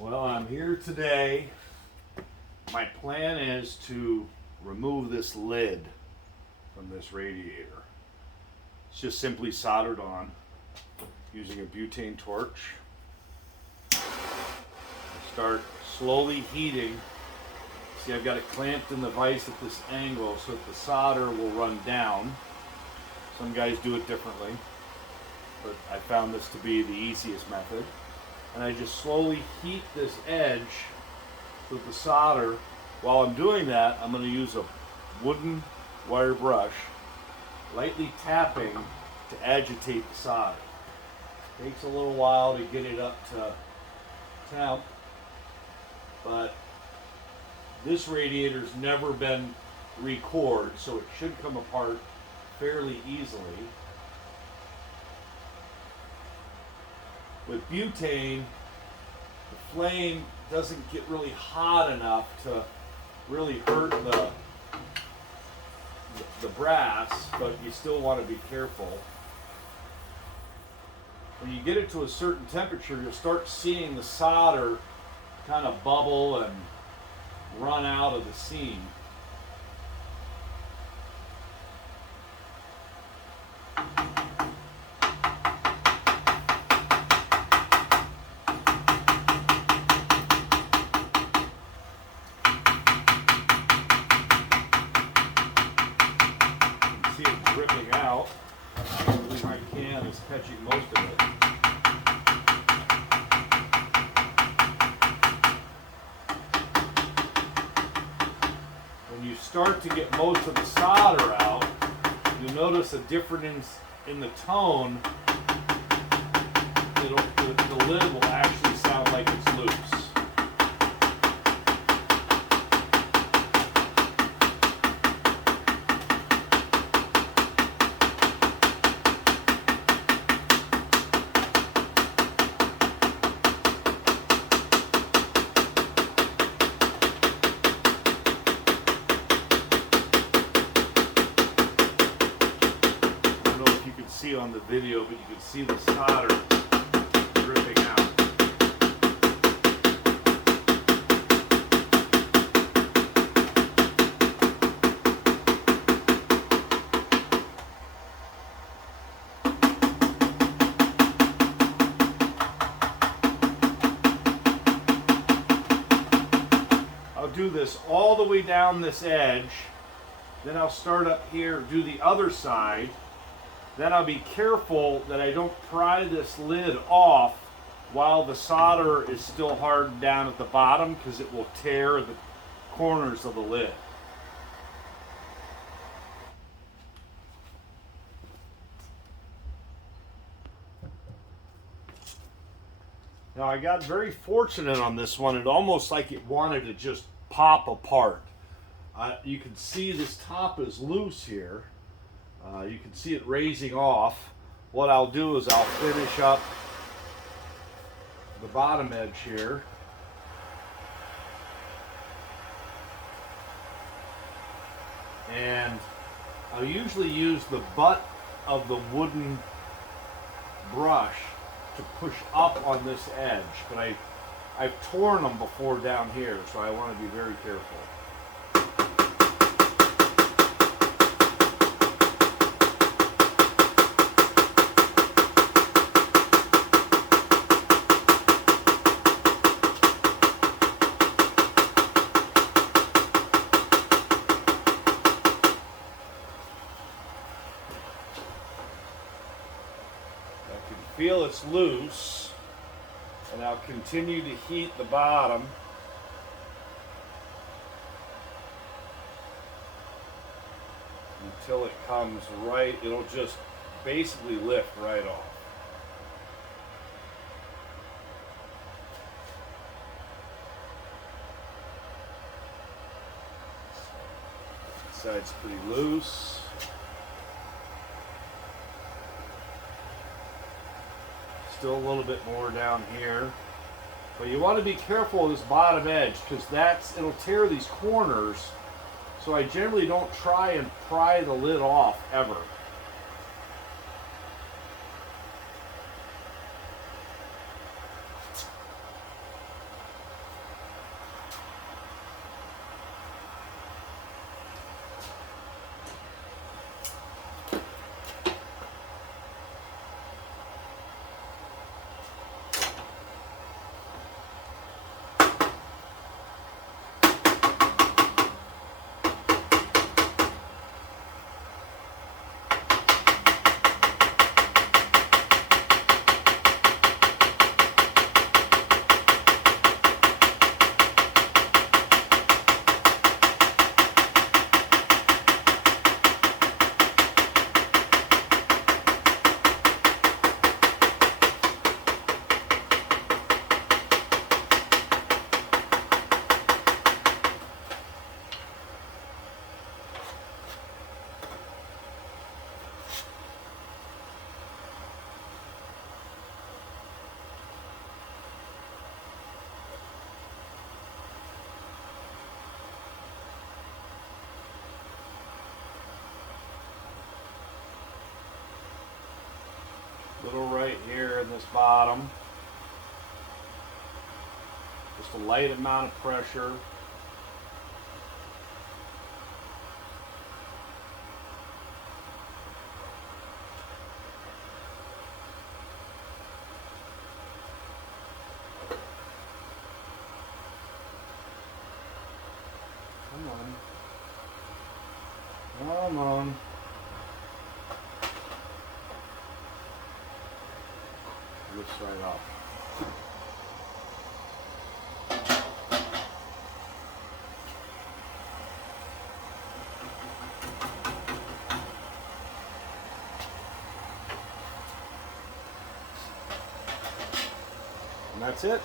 Well, I'm here today. My plan is to remove this lid from this radiator. It's just simply soldered on using a butane torch. Start slowly heating. See, I've got it clamped in the vise at this angle so that the solder will run down. Some guys do it differently, but I found this to be the easiest method. And I just slowly heat this edge with the solder. While I'm doing that, I'm going to use a wooden wire brush, lightly tapping to agitate the solder. Takes a little while to get it up to temp, but this radiator's never been recored, so it should come apart fairly easily. With butane, the flame doesn't get really hot enough to really hurt the brass, but you still want to be careful. When you get it to a certain temperature, you'll start seeing the solder kind of bubble and run out of the seam. See it dripping out. I believe my can is catching most of it. When you start to get most of the solder out, you'll notice a difference in the tone. The lid will actually sound like it's loose. See on the video, but you can see the solder dripping out. I'll do this all the way down this edge, then I'll start up here, do the other side. Then I'll be careful that I don't pry this lid off while the solder is still hard down at the bottom, because it will tear the corners of the lid. Now I got very fortunate on this one. It almost like it wanted to just pop apart. You can see this top is loose here. You can see it raising off. What I'll do is I'll finish up the bottom edge here. And I'll usually use the butt of the wooden brush to push up on this edge, but I've torn them before down here, so I want to be very careful. Feel it's loose, and I'll continue to heat the bottom until it comes right. It'll just basically lift right off. This side's pretty loose. Still a little bit more down here, but you want to be careful of this bottom edge, because it'll tear these corners. So I generally don't try and pry the lid off ever. little right here in this bottom. Just a light amount of pressure. Come on. Come on. This right off. And that's it.